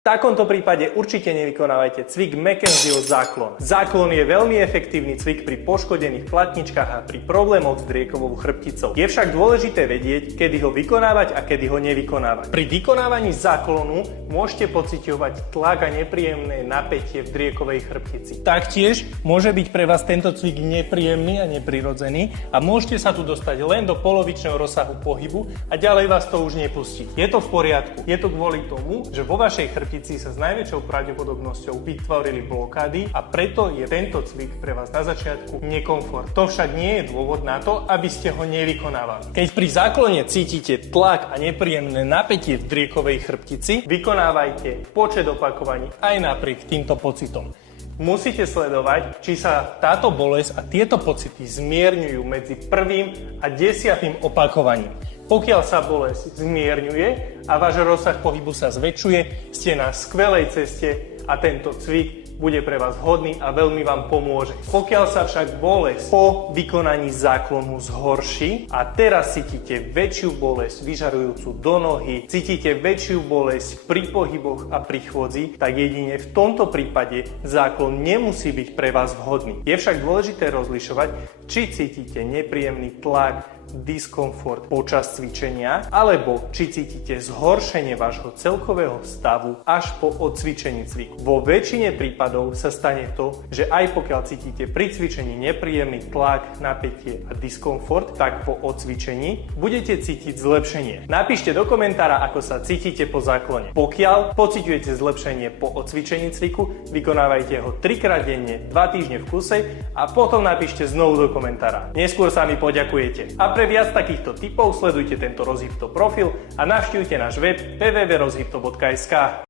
V takomto prípade určite nevykonávajte cvik McKenzieho záklon. Záklon je veľmi efektívny cvik pri poškodených platničkách a pri problémoch s driekovou chrbticou. Je však dôležité vedieť, kedy ho vykonávať a kedy ho nevykonávať. Pri vykonávaní záklonu môžete pociťovať tlak a nepríjemné napätie v driekovej chrbtici. Taktiež môže byť pre vás tento cvik nepríjemný a neprirodzený a môžete sa tu dostať len do polovičného rozsahu pohybu a ďalej vás to už nepustí. Je to v poriadku. Je to kvôli tomu, že vo vašej chrbtici sa s najväčšou pravdepodobnosťou vytvorili blokády a preto je tento cvik pre vás na začiatku nekomfort. To však nie je dôvod na to, aby ste ho nevykonávali. Keď pri záklone cítite tlak a nepríjemné napätie v driekovej chrbtici, vykonávajte počet opakovaní aj napriek týmto pocitom. Musíte sledovať, či sa táto bolesť a tieto pocity zmierňujú medzi 1. a 10. opakovaním. Pokiaľ sa bolesť zmierňuje a váš rozsah pohybu sa zväčšuje, ste na skvelej ceste a tento cvik bude pre vás vhodný a veľmi vám pomôže. Pokiaľ sa však bolesť po vykonaní záklonu zhorší a teraz cítite väčšiu bolesť vyžarujúcu do nohy, cítite väčšiu bolesť pri pohyboch a pri chôdzi, tak jedine v tomto prípade záklon nemusí byť pre vás vhodný. Je však dôležité rozlišovať, či cítite nepríjemný tlak, diskomfort počas cvičenia, alebo či cítite zhoršenie vášho celkového stavu až po odcvičení cviku. Vo väčšine prípadov sa stane to, že aj pokiaľ cítite pri cvičení nepríjemný tlak, napätie a diskomfort, tak po odcvičení budete cítiť zlepšenie. Napíšte do komentára, ako sa cítite po záklone. Pokiaľ pociťujete zlepšenie po odcvičení cviku, vykonávajte ho 3-krát denne, 2 týždne v kuse a potom napíšte znovu do komentára. Neskôr sa mi poďakujete. A pre viac takýchto tipov sledujte tento Rozhybto profil a navštívte náš web www.rozhybto.sk.